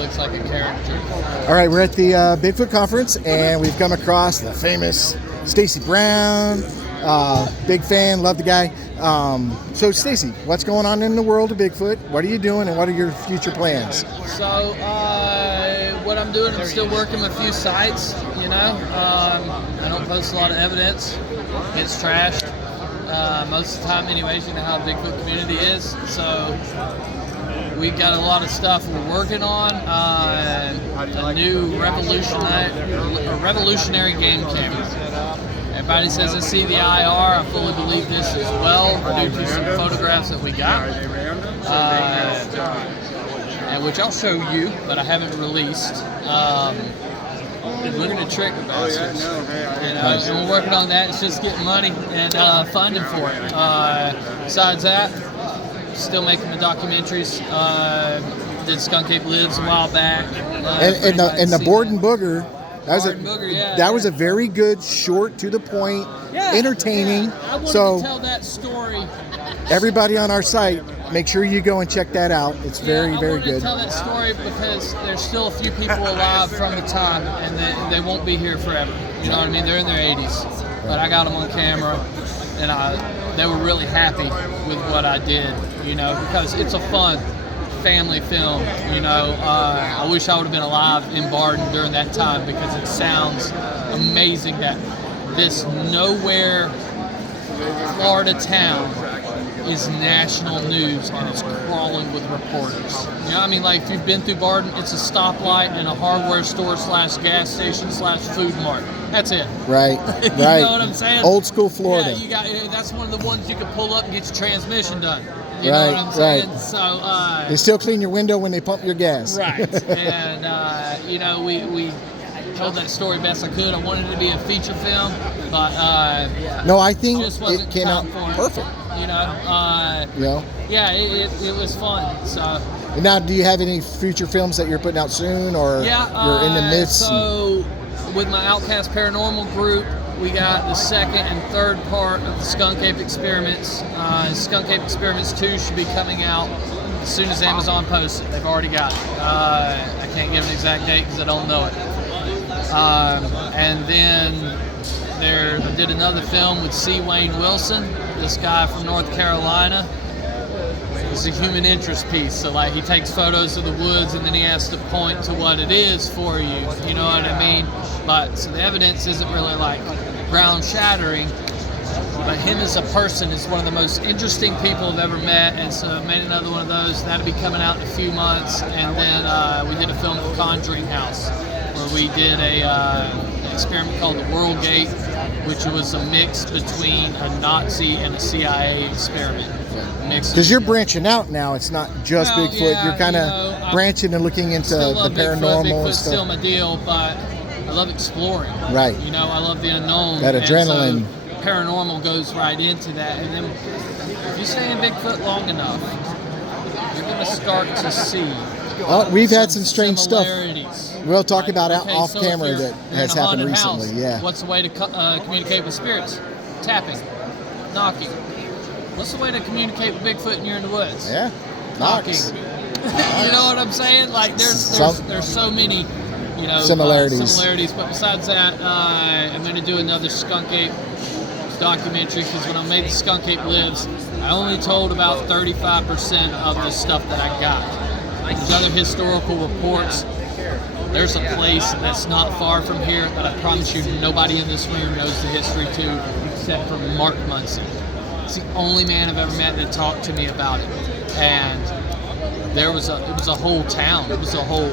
looks like a character. All right, we're at the Bigfoot conference, and we've come across the famous Stacy Brown. Big fan, love the guy. So, Stacy, what's going on in the world of Bigfoot? What are you doing, and what are your future plans? So, what I'm doing, I'm still working a few sites. I don't post a lot of evidence. It's trashed most of the time, anyways. You know how the Bigfoot community is. So, we got a lot of stuff we're working on. A new revolutionary game camera. Everybody says they see the IR. I fully believe this as well, due to some photographs that we got, and which I'll show you, but I haven't released. Look at the trick bastards. And we're working on that. It's just getting money and funding for it. Besides that, still making the documentaries. Did Skunk Ape Lives a while back. And the Board and Booger. That was a very good, short, to the point, entertaining. Yeah. I wanted to tell that story. Everybody on our site, make sure you go and check that out. It's very, very good. I wanted to tell that story because there's still a few people alive from the time, and they won't be here forever. You know what I mean? They're in their 80s, but I got them on camera, and they were really happy with what I did. Because it's a fun family film. I wish I would have been alive in Barden during that time, because it sounds amazing that this nowhere Florida town is national news, and it's crawling with reporters. Like, if you've been through Barden, it's a stoplight and a hardware store / gas station / food mart. That's it. Right. You know what I'm saying? Old school Florida. Yeah, that's one of the ones you can pull up and get your transmission done. You know what I'm saying? Right. So they still clean your window when they pump your gas. Right. And we told that story best I could. I wanted it to be a feature film, but no, I think just wasn't it came out perfect. Yeah, it was fun. So. And now, do you have any future films that you're putting out soon, or you're in the midst? So, with my Outcast Paranormal group, we got the second and third part of the Skunk Ape Experiments. Skunk Ape Experiments 2 should be coming out as soon as Amazon posts it. They've already got it. I can't give an exact date because I don't know it. And then I did another film with C. Wayne Wilson, this guy from North Carolina. It's a human interest piece. So, he takes photos of the woods, and then he has to point to what it is for you. You know what I mean? So the evidence isn't really ground shattering, but him as a person is one of the most interesting people I've ever met, and so I made another one of those. That'll be coming out in a few months. And then we did a film at the Conjuring House, where we did an experiment called the World Gate, which was a mix between a Nazi and a CIA experiment. Because you're branching out now, it's not just Bigfoot. You're kind of branching and looking into the paranormal. Bigfoot's and stuff. Still my deal, but I love exploring. Right. I love the unknown. That adrenaline. So paranormal goes right into that. And then if you stay in Bigfoot long enough, you're going to start to see. We've had some strange stuff. We'll talk about off camera that has happened recently. House, what's the way to communicate with spirits? Tapping, knocking. What's the way to communicate with Bigfoot when you're in the woods? Yeah, knocking. You know what I'm saying? There's so many, similarities. But besides that, I'm going to do another Skunk Ape documentary, because when I made the Skunk Ape Lives, I only told about 35% of the stuff that I got. There's other historical reports. There's a place that's not far from here that I promise you nobody in this room knows the history to, except for Mark Munson. It's the only man I've ever met that talked to me about it. And it was a whole town. It was a whole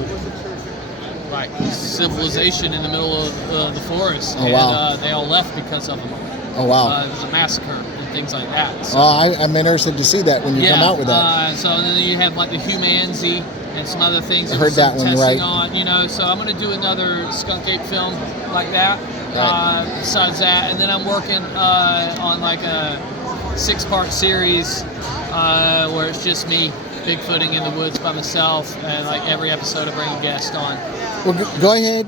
civilization in the middle of the forest. Oh, wow. And they all left because of him. Oh, wow. It was a massacre and things like that. So, I'm interested to see that when you come out with that. So then you have the Humanzi and some other things. I heard that one, right? On, so I'm going to do another Skunk Ape film like that. Right. Besides that, and then I'm working on a 6-part series where it's just me Bigfooting in the woods by myself, and every episode I bring a guest on. Well, go ahead,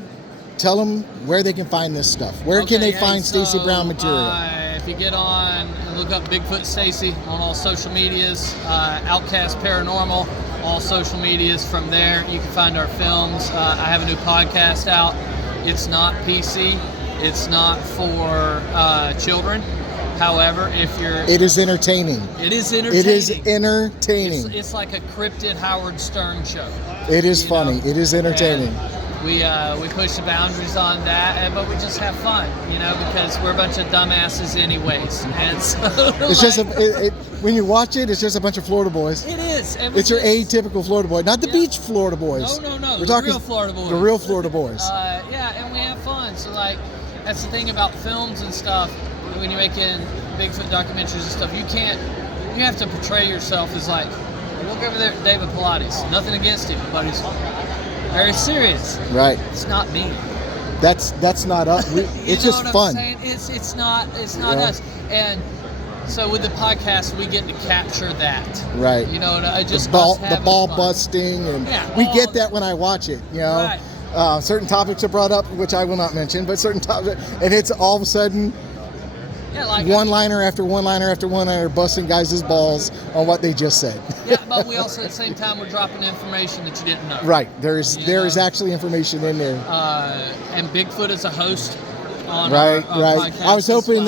tell them where they can find this stuff. Where can they find Stacy Brown material? If you get on and look up Bigfoot Stacy on all social medias, Outcast Paranormal, all social medias from there. You can find our films. I have a new podcast out. It's not PC. It's not for children. However, if you're... It is entertaining. It is entertaining. It is entertaining. It's like a cryptid Howard Stern show. It is funny. It is entertaining. We push the boundaries on that, but we just have fun, because we're a bunch of dumbasses anyways. And so it's just when you watch it, it's just a bunch of Florida boys. It is. It's your atypical Florida boy, not the beach Florida boys. No. We're the talking real Florida boys. The real Florida boys. And we have fun. So that's the thing about films and stuff. When you're making Bigfoot documentaries and stuff, you have to portray yourself as look over there at David Pilates. Nothing against him, but he's very serious. Right. It's not me. That's not us. It's just fun. It's not us. And so with the podcast, we get to capture that. Right. Just the ball busting, and we get that when I watch it. Right. Certain topics are brought up, which I will not mention, but certain topics, and it's all of a sudden. One-liner after one-liner after one-liner, busting guys' balls on what they just said. But we also, at the same time, we're dropping information that you didn't know. Right. There is actually information in there. And Bigfoot is a host on our podcast. I was hoping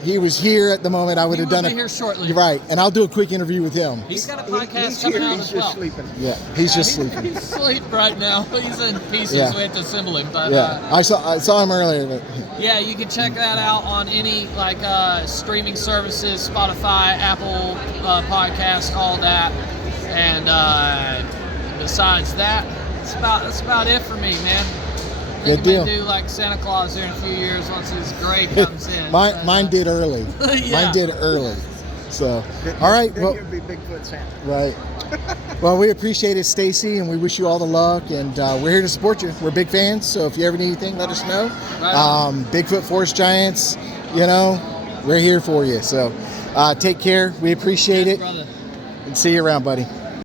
he was here at the moment. I would have done it. He will be here shortly. Right. And I'll do a quick interview with him. He's got a podcast coming out as well. Sleeping. Yeah, he's just sleeping. He's asleep right now. He's in pieces. Yeah. So we have to assemble him. But, I saw him earlier. But... Yeah, you can check that out on any streaming services, Spotify, Apple Podcast, all that. And besides that, that's about it for me, man. I think Good deal. Do Santa Claus here in a few years once his gray comes in. Mine did early. Yeah. Mine did early. So, all right. Then you'd be Bigfoot Santa. Right. Well, we appreciate it, Stacy, and we wish you all the luck. And we're here to support you. We're big fans. So if you ever need anything, let us know. Right. Bigfoot Forest Giants, we're here for you. So take care. We appreciate it. Brother. And see you around, buddy.